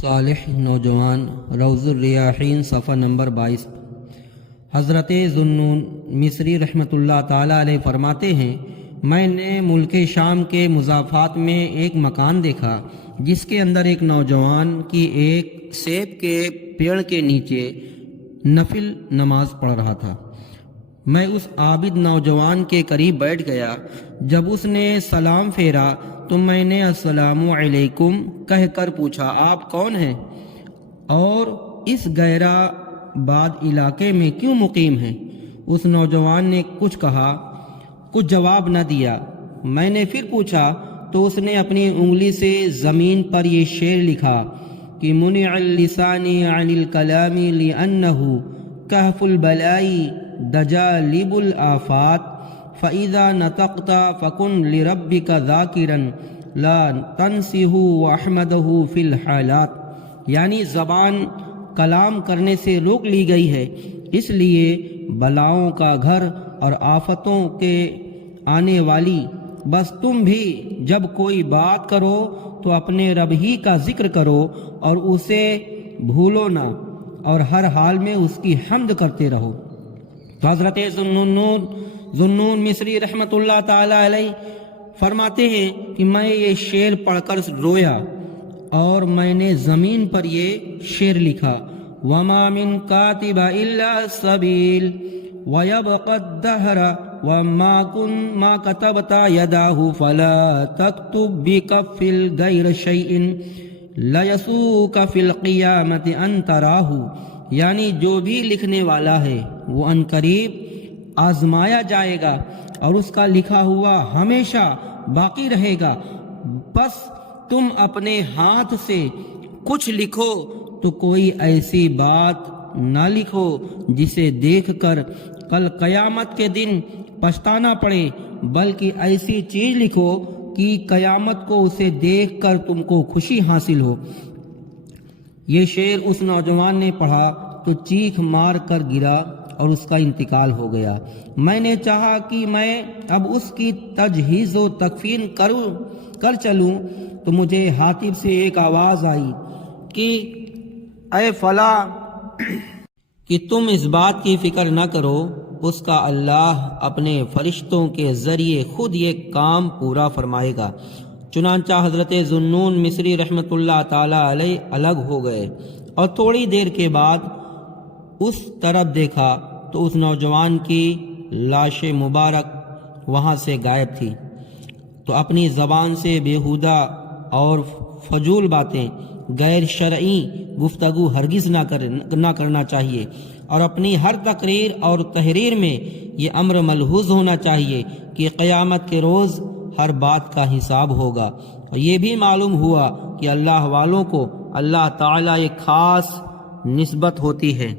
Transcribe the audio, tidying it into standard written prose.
صالح نوجوان روض الریاحین صفحہ نمبر 22۔ حضرت ذوالنون مصری رحمۃ اللہ تعالیٰ علیہ فرماتے ہیں، میں نے ملک شام کے مضافات میں ایک مکان دیکھا جس کے اندر ایک نوجوان کی ایک سیب کے پیڑ کے نیچے نفل نماز پڑھ رہا تھا۔ میں اس عابد نوجوان کے قریب بیٹھ گیا۔ جب اس نے سلام پھیرا تو میں نے السلام علیکم کہہ کر پوچھا، آپ کون ہیں اور اس گہرا باد علاقے میں کیوں مقیم ہیں؟ اس نوجوان نے کچھ کہا، کچھ جواب نہ دیا۔ میں نے پھر پوچھا تو اس نے اپنی انگلی سے زمین پر یہ شعر لکھا کہ منع اللسان عن الکلام لأنه کہف البلائی دجالب الآفات فإذا نطقت فكن لربك ذاکرا لا تنسه واحمده في الحالات، یعنی زبان کلام کرنے سے روک لی گئی ہے، اس لیے بلاؤں کا گھر اور آفتوں کے آنے والی، بس تم بھی جب کوئی بات کرو تو اپنے رب ہی کا ذکر کرو اور اسے بھولو نہ، اور ہر حال میں اس کی حمد کرتے رہو۔ تو حضرت ذوالنون مصری رحمۃ اللہ تعالی علیہ فرماتے ہیں کہ میں یہ شعر پڑھ کر رویا اور میں نے زمین پر یہ شعر لکھا، وما من کاتب الا السبیل ویبقى الدہر وما ما كتبت یداه فلا تكتب بکف الغیر شیء لیسوک فی القیامت ان تراہ، یعنی جو بھی لکھنے والا ہے وہ عنقریب آزمایا جائے گا اور اس کا لکھا ہوا ہمیشہ باقی رہے گا، بس تم اپنے ہاتھ سے کچھ لکھو تو کوئی ایسی بات نہ لکھو جسے دیکھ کر کل قیامت کے دن پچھتانا پڑے، بلکہ ایسی چیز لکھو کہ قیامت کو اسے دیکھ کر تم کو خوشی حاصل ہو۔ یہ شعر اس نوجوان نے پڑھا تو چیخ مار کر گرا اور اس کا انتقال ہو گیا۔ میں نے چاہا کہ میں اب اس کی تجہیز و تکفین کر چلوں تو مجھے حاطب سے ایک آواز آئی کہ اے فلاں کہ تم اس بات کی فکر نہ کرو، اس کا اللہ اپنے فرشتوں کے ذریعے خود یہ کام پورا فرمائے گا۔ چنانچہ حضرت ذوالنون مصری رحمۃ اللہ تعالی علیہ الگ ہو گئے اور تھوڑی دیر کے بعد اس طرف دیکھا تو اس نوجوان کی لاش مبارک وہاں سے غائب تھی۔ تو اپنی زبان سے بیہودہ اور فضول باتیں، غیر شرعی گفتگو ہرگز نہ کرنا چاہیے، اور اپنی ہر تقریر اور تحریر میں یہ امر ملحوظ ہونا چاہیے کہ قیامت کے روز ہر بات کا حساب ہوگا۔ اور یہ بھی معلوم ہوا کہ اللہ والوں کو اللہ تعالیٰ ایک خاص نسبت ہوتی ہے۔